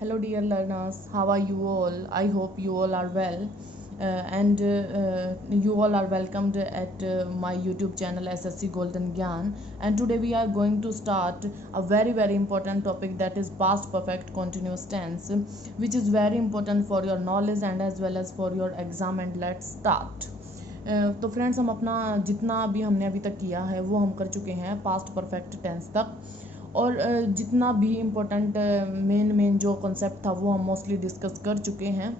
Hello, dear learners. How are you all? I hope you all are well. And you all are welcomed at my YouTube channel SSC Golden Gyan. And today we are going to start a very important topic, that is past perfect continuous tense, which is very important for your knowledge and as well as for your exam. And let's start. तो friends, हम अपना जितना भी हमने अभी तक किया है वो हम कर चुके हैं पास्ट परफेक्ट टेंस तक। और जितना भी इम्पोर्टेंट मेन जो कॉन्सेप्ट था वो हम मोस्टली डिस्कस कर चुके हैं।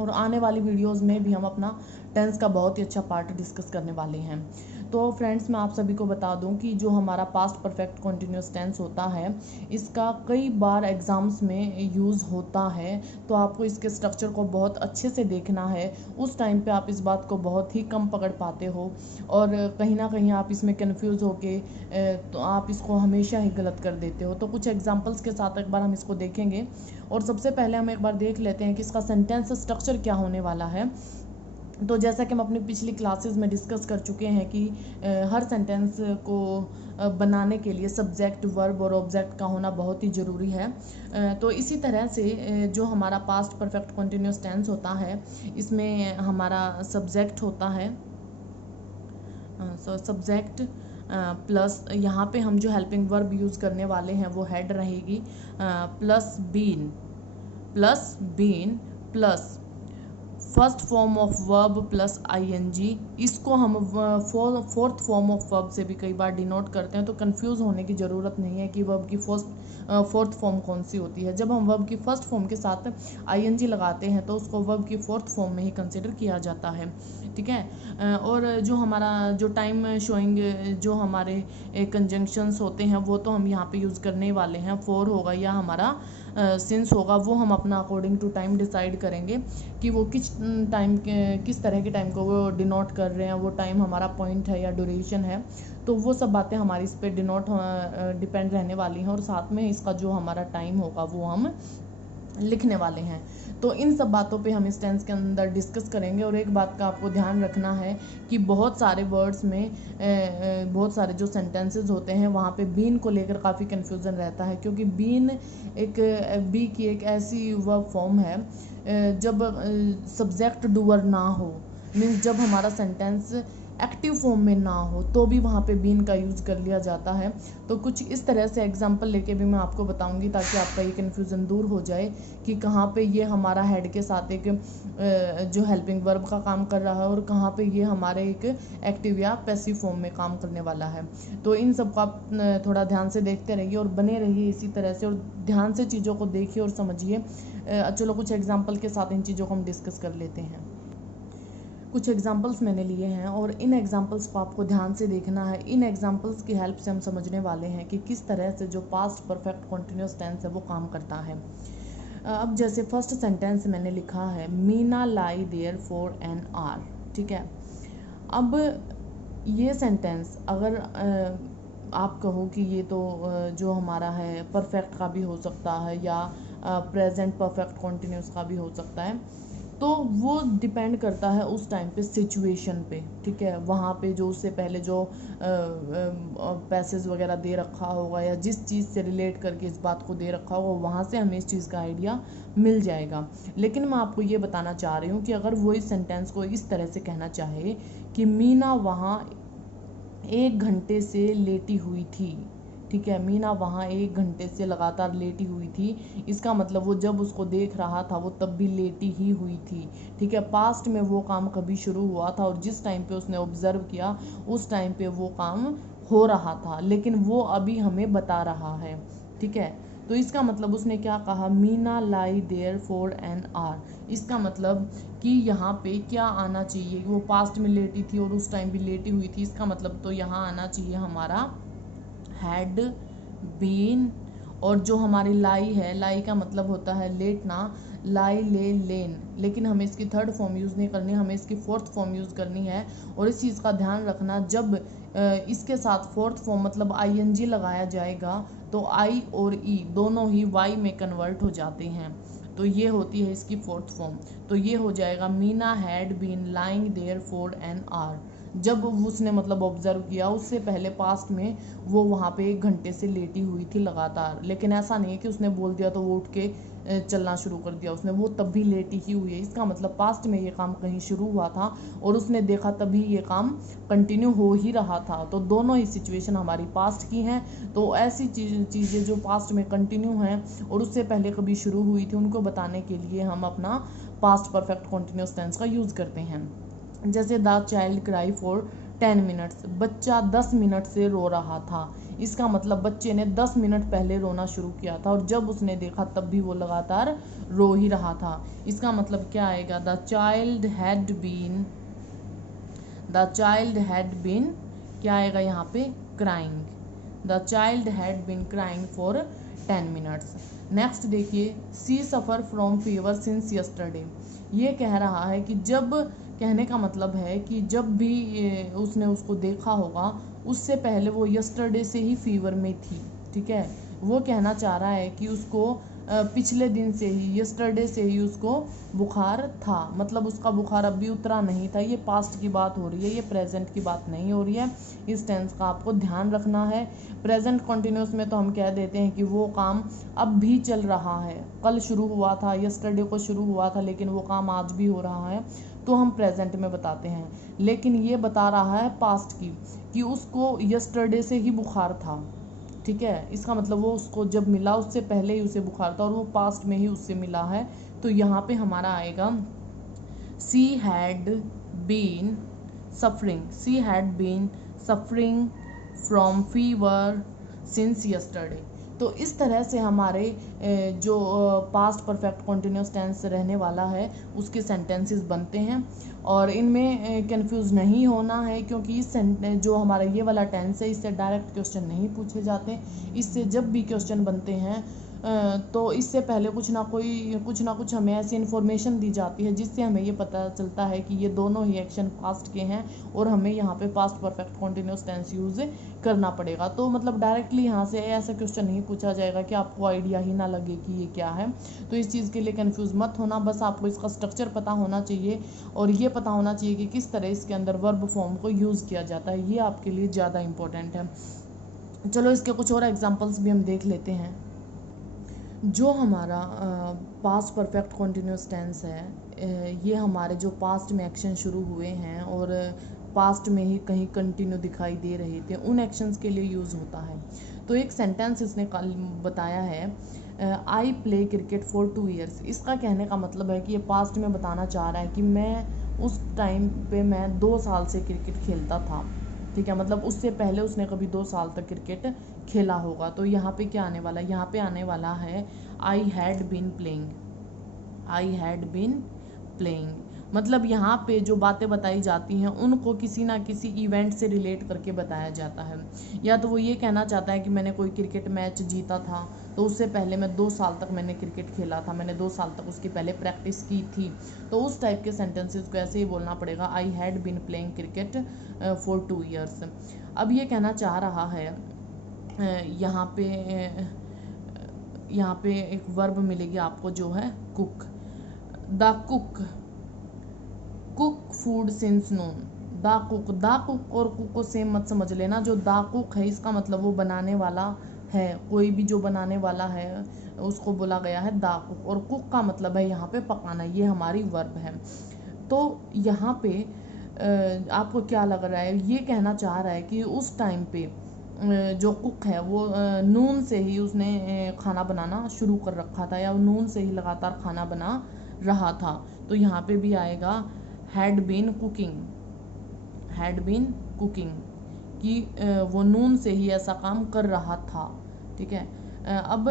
और आने वाली वीडियोस में भी हम अपना टेंस का बहुत ही अच्छा पार्ट डिस्कस करने वाले हैं। तो फ्रेंड्स, मैं आप सभी को बता दूं कि जो हमारा पास्ट परफेक्ट कॉन्टिन्यूस टेंस होता है, इसका कई बार एग्जाम्स में यूज़ होता है। तो आपको इसके स्ट्रक्चर को बहुत अच्छे से देखना है। उस टाइम पे आप इस बात को बहुत ही कम पकड़ पाते हो और कहीं ना कहीं आप इसमें कन्फ्यूज़ होके तो आप इसको हमेशा ही गलत कर देते हो। तो कुछ एग्जाम्पल्स के साथ एक बार हम इसको देखेंगे। और सबसे पहले हम एक बार देख लेते हैं कि इसका सेंटेंस स्ट्रक्चर क्या होने वाला है। तो जैसा कि हम अपनी पिछली क्लासेस में डिस्कस कर चुके हैं कि हर सेंटेंस को बनाने के लिए सब्जेक्ट, वर्ब और ऑब्जेक्ट का होना बहुत ही ज़रूरी है। तो इसी तरह से जो हमारा पास्ट परफेक्ट कंटिन्यूस टेंस होता है, इसमें हमारा सब्जेक्ट होता है। सब्जेक्ट प्लस यहाँ पे हम जो हेल्पिंग वर्ब यूज़ करने वाले हैं वो हेड रहेगी, plus been plus first form of verb plus ING. इसको हम फोर्थ फॉर्म ऑफ वर्ब से भी कई बार डिनोट करते हैं। तो कंफ्यूज होने की ज़रूरत नहीं है कि वर्ब की फोर्थ फॉर्म कौन सी होती है। जब हम वर्ब की फर्स्ट फॉर्म के साथ आईएनजी लगाते हैं तो उसको वर्ब की फोर्थ फॉर्म में ही कंसिडर किया जाता है। ठीक है। और जो हमारा जो टाइम शोइंग जो हमारे कंजंक्शंस होते हैं वो तो हम यहाँ पे यूज़ करने वाले हैं। फॉर होगा या हमारा सिंस होगा, वो हम अपना अकॉर्डिंग टू टाइम डिसाइड करेंगे कि वो किस तरह के टाइम को वो डिनोट कर रहे हैं। वो टाइम हमारा पॉइंट है या ड्यूरेशन है। तो वो सब बातें हमारी इस पर डिपेंड रहने वाली हैं। और साथ में इसका जो हमारा टाइम होगा वो हम लिखने वाले हैं। तो इन सब बातों पे हम इस टेंस के अंदर डिस्कस करेंगे। और एक बात का आपको ध्यान रखना है कि बहुत सारे वर्ड्स में बहुत सारे जो सेंटेंसेस होते हैं वहाँ पे बीन को लेकर काफ़ी कन्फ्यूज़न रहता है। क्योंकि बीन बी की एक ऐसी वर्ब फॉर्म है जब सब्जेक्ट डूअर ना हो, मीन्स जब हमारा सेंटेंस एक्टिव फॉर्म में ना हो तो भी वहाँ पे बीन का यूज़ कर लिया जाता है। तो कुछ इस तरह से एग्जांपल लेके भी मैं आपको बताऊंगी ताकि आपका ये कन्फ्यूज़न दूर हो जाए कि कहाँ पे ये हमारा हेड के साथ एक जो हेल्पिंग वर्ब का काम कर रहा है और कहाँ पे ये हमारे एक एक्टिव या पैसिव फॉर्म में काम करने वाला है। तो इन सब को आप थोड़ा ध्यान से देखते रहिए और बने रहिए इसी तरह से, और ध्यान से चीज़ों को देखिए और समझिए। चलो कुछ एग्जाम्पल के साथ इन चीज़ों को हम डिस्कस कर लेते हैं। कुछ एग्जाम्पल्स मैंने लिए हैं और इन एग्जाम्पल्स को आपको ध्यान से देखना है। इन एग्जाम्पल्स की हेल्प से हम समझने वाले हैं कि किस तरह से जो पास्ट परफेक्ट कॉन्टिन्यूस टेंस है वो काम करता है। अब जैसे फर्स्ट सेंटेंस मैंने लिखा है, मीना लाई देयर फॉर एन आवर। ठीक है। अब ये सेंटेंस अगर आप कहो कि ये तो जो हमारा है परफेक्ट का भी हो सकता है या प्रेजेंट परफेक्ट कॉन्टिन्यूस का भी हो सकता है, तो वो डिपेंड करता है उस टाइम पे सिचुएशन पे। ठीक है। वहाँ पे जो उससे पहले जो पैसेज वगैरह दे रखा होगा या जिस चीज़ से रिलेट करके इस बात को दे रखा होगा वहाँ से हमें इस चीज़ का आइडिया मिल जाएगा। लेकिन मैं आपको ये बताना चाह रही हूँ कि अगर वो इस सेंटेंस को इस तरह से कहना चाहे कि मीना वहाँ 1 घंटे से लेटी हुई थी। ठीक है। मीना वहाँ 1 घंटे से लगातार लेटी हुई थी, इसका मतलब वो जब उसको देख रहा था वो तब भी लेटी ही हुई थी। ठीक है। पास्ट में वो काम कभी शुरू हुआ था और जिस टाइम पे उसने ऑब्जर्व किया उस टाइम पे वो काम हो रहा था, लेकिन वो अभी हमें बता रहा है। ठीक है। तो इसका मतलब उसने क्या कहा, मीना लाई देयर फॉर एन आवर। इसका मतलब कि यहाँ पे क्या आना चाहिए, वो पास्ट में लेटी थी और उस टाइम भी लेटी हुई थी। इसका मतलब तो यहाँ आना चाहिए हमारा हैड बीन। और जो हमारी लाई है, लाई का मतलब होता है लेटना, लाई ले लेन। लेकिन हमें इसकी थर्ड फॉर्म यूज़ नहीं करनी, हमें इसकी फोर्थ फॉर्म यूज़ करनी है। और इस चीज़ का ध्यान रखना, जब इसके साथ फोर्थ फॉर्म मतलब आईएनजी लगाया जाएगा तो आई और ई दोनों ही वाई में कन्वर्ट हो जाते हैं। तो ये होती है इसकी फोर्थ फॉर्म। तो ये हो जाएगा, Meena had been lying there for an hour. जब उसने मतलब ऑब्जर्व किया, उससे पहले पास्ट में वो वहाँ पे 1 घंटे से लेटी हुई थी लगातार। लेकिन ऐसा नहीं है कि उसने बोल दिया तो वो उठ के चलना शुरू कर दिया उसने, वो तब भी लेटी ही हुई है। इसका मतलब पास्ट में ये काम कहीं शुरू हुआ था और उसने देखा तभी ये काम कंटिन्यू हो ही रहा था। तो दोनों ही सिचुएशन हमारी पास्ट की हैं। तो ऐसी चीज़ें जो पास्ट में कंटिन्यू हैं और उससे पहले कभी शुरू हुई थी, उनको बताने के लिए हम अपना पास्ट परफेक्ट कॉन्टिन्यूस टेंस का यूज़ करते हैं। जैसे the child cry for 10 minutes, बच्चा 10 मिनट से रो रहा था। इसका मतलब बच्चे ने 10 मिनट पहले रोना शुरू किया था और जब उसने देखा तब भी वो लगातार रो ही रहा था। इसका मतलब क्या आएगा, द चाइल्ड हैड बीन क्या आएगा यहाँ पे, crying. The child had been crying for 10 minutes. Next देखिए, she suffer from fever since yesterday. ये कह रहा है कि जब, कहने का मतलब है कि जब भी उसने उसको देखा होगा उससे पहले वो यस्टरडे से ही फीवर में थी। ठीक है, वो कहना चाह रहा है कि उसको पिछले दिन से ही, यस्टरडे से ही उसको बुखार था। मतलब उसका बुखार अभी उतरा नहीं था। ये पास्ट की बात हो रही है, ये प्रेजेंट की बात नहीं हो रही है। इस टेंस का आपको ध्यान रखना है। प्रेजेंट कॉन्टिन्यूस में तो हम कह देते हैं कि वो काम अब भी चल रहा है, कल शुरू हुआ था, यस्टरडे को शुरू हुआ था, लेकिन वो काम आज भी हो रहा है, तो हम प्रेजेंट में बताते हैं। लेकिन ये बता रहा है पास्ट की, कि उसको यस्टरडे से ही बुखार था। ठीक है, इसका मतलब वो उसको जब मिला उससे पहले ही उसे बुखार था और वो पास्ट में ही उससे मिला है। तो यहाँ पे हमारा आएगा she had been suffering from fever since yesterday. तो इस तरह से हमारे जो पास्ट परफेक्ट कॉन्टिन्यूस टेंस रहने वाला है उसके सेंटेंसेस बनते हैं। और इनमें कंफ्यूज नहीं होना है, क्योंकि इस जो हमारा ये वाला टेंस है इससे डायरेक्ट क्वेश्चन नहीं पूछे जाते। इससे जब भी क्वेश्चन बनते हैं तो इससे पहले कुछ ना कुछ हमें ऐसी इन्फॉर्मेशन दी जाती है जिससे हमें ये पता चलता है कि ये दोनों ही एक्शन पास्ट के हैं और हमें यहाँ पे past perfect continuous tense use करना पड़ेगा। तो मतलब डायरेक्टली यहाँ से ऐसा क्वेश्चन नहीं पूछा जाएगा कि आपको आइडिया ही ना लगे कि ये क्या है। तो इस चीज़ के लिए कंफ्यूज मत होना, बस आपको इसका स्ट्रक्चर पता होना चाहिए और ये पता होना चाहिए कि किस तरह इसके अंदर वर्ब फॉर्म को यूज़ किया जाता है। ये आपके लिए ज़्यादा इंपॉर्टेंट है। चलो इसके कुछ और एग्जाम्पल्स भी हम देख लेते हैं। जो हमारा पास्ट परफेक्ट कॉन्टिन्यूस टेंस है, ये हमारे जो पास्ट में एक्शन शुरू हुए हैं और पास्ट में ही कहीं कंटिन्यू दिखाई दे रहे थे, उन एक्शंस के लिए यूज़ होता है। तो एक सेंटेंस इसने कल बताया है, I play cricket for 2 years. इसका कहने का मतलब है कि ये पास्ट में बताना चाह रहा है कि मैं उस टाइम पे मैं 2 साल से क्रिकेट खेलता था। ठीक है, मतलब उससे पहले उसने कभी 2 साल तक क्रिकेट खेला होगा। तो यहाँ पे क्या आने वाला है, यहाँ पे आने वाला है आई हैड बीन प्लेइंग। मतलब यहाँ पे जो बातें बताई जाती हैं उनको किसी ना किसी इवेंट से रिलेट करके बताया जाता है। या तो वो ये कहना चाहता है कि मैंने कोई क्रिकेट मैच जीता था, तो उससे पहले मैं 2 साल तक मैंने क्रिकेट खेला था, मैंने 2 साल तक उसकी पहले प्रैक्टिस की थी। तो उस टाइप के सेंटेंसेस को ऐसे ही बोलना पड़ेगा, I had been playing cricket for 2 years. अब ये कहना चाह रहा है, यहाँ पे एक वर्ब मिलेगी आपको जो है cook. The cook food since Noon. The cook और कुक को सेम मत समझ लेना। जो द कुक है इसका मतलब वो बनाने वाला है, कोई भी जो बनाने वाला है उसको बोला गया है द कुक, और कुक का मतलब है यहाँ पे पकाना। ये हमारी वर्ब है। तो यहाँ पे आपको क्या लग रहा है, ये कहना चाह रहा है कि उस टाइम पे जो कुक है वो नून से ही उसने खाना बनाना शुरू कर रखा था, या नून से ही लगातार खाना बना रहा था। तो यहाँ पे भी आएगा हैड बीन कुकिंग, कि वो नून से ही ऐसा काम कर रहा था। ठीक है, अब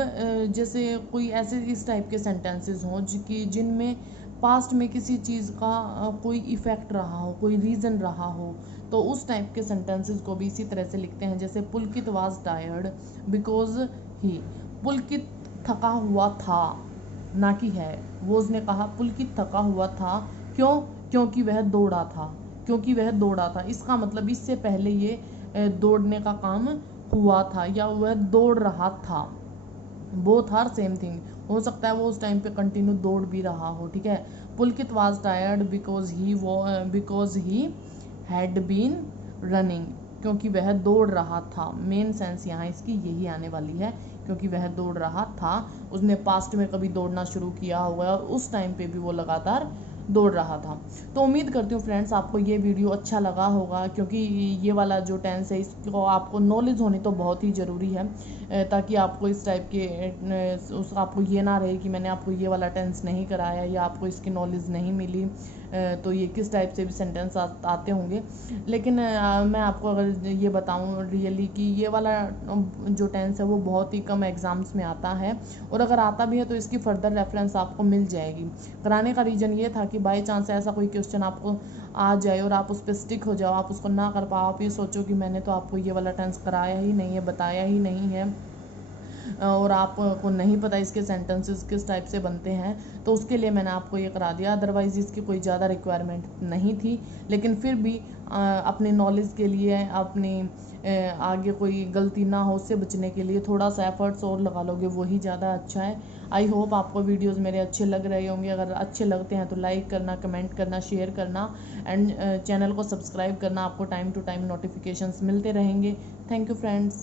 जैसे कोई ऐसे इस टाइप के सेंटेंसेस हों जिनमें पास्ट में किसी चीज़ का कोई इफ़ेक्ट रहा हो, कोई रीज़न रहा हो, तो उस टाइप के सेंटेंसेस को भी इसी तरह से लिखते हैं। जैसे पुलकित वाज टायर्ड बिकॉज ही। पुलकित थका हुआ था, ना कि है। वो उसने कहा पुलकित थका हुआ था, क्योंकि वह दौड़ा था। इसका मतलब इससे पहले ये दौड़ने का काम हुआ था या वह दौड़ रहा था। Both are same thing. हो सकता है वो उस टाइम पे कंटिन्यू दौड़ भी रहा हो। ठीक है, Pulkit was tired because he had been running, क्योंकि वह दौड़ रहा था। मेन सेंस यहाँ इसकी यही आने वाली है, क्योंकि वह दौड़ रहा था। उसने पास्ट में कभी दौड़ना शुरू किया होगा और उस टाइम पे भी वो लगातार दौड़ रहा था। तो उम्मीद करती हूँ फ्रेंड्स आपको ये वीडियो अच्छा लगा होगा, क्योंकि ये वाला जो टेंस है इसको आपको नॉलेज होनी तो बहुत ही ज़रूरी है, ताकि आपको इस टाइप के आपको ये ना रहे कि मैंने आपको ये वाला टेंस नहीं कराया या आपको इसकी नॉलेज नहीं मिली, तो ये किस टाइप से भी सेंटेंस आते होंगे। लेकिन मैं आपको अगर ये बताऊं रियली कि ये वाला जो टेंस है वो बहुत ही कम एग्ज़ाम्स में आता है, और अगर आता भी है तो इसकी फर्दर रेफरेंस आपको मिल जाएगी। कराने का रीज़न ये था कि बाई चांस ऐसा कोई क्वेश्चन आपको आ जाए और आप उस पर स्टिक हो जाओ, आप उसको ना कर पाओ, आप ये सोचो कि मैंने तो आपको ये वाला टेंस कराया ही नहीं है, बताया ही नहीं है, और आपको नहीं पता इसके सेंटेंसेस किस टाइप से बनते हैं, तो उसके लिए मैंने आपको ये करा दिया। अदरवाइज़ इसकी कोई ज़्यादा रिक्वायरमेंट नहीं थी, लेकिन फिर भी अपनी नॉलेज के लिए, अपनी आगे कोई गलती ना हो उससे बचने के लिए थोड़ा सा एफर्ट्स और लगा लोगे वही ज़्यादा अच्छा है। आई होप आपको वीडियोस मेरे अच्छे लग रहे होंगे। अगर अच्छे लगते हैं तो लाइक करना, कमेंट करना, शेयर करना एंड चैनल को सब्सक्राइब करना। आपको टाइम टू टाइम नोटिफिकेशंस मिलते रहेंगे। Thank you friends.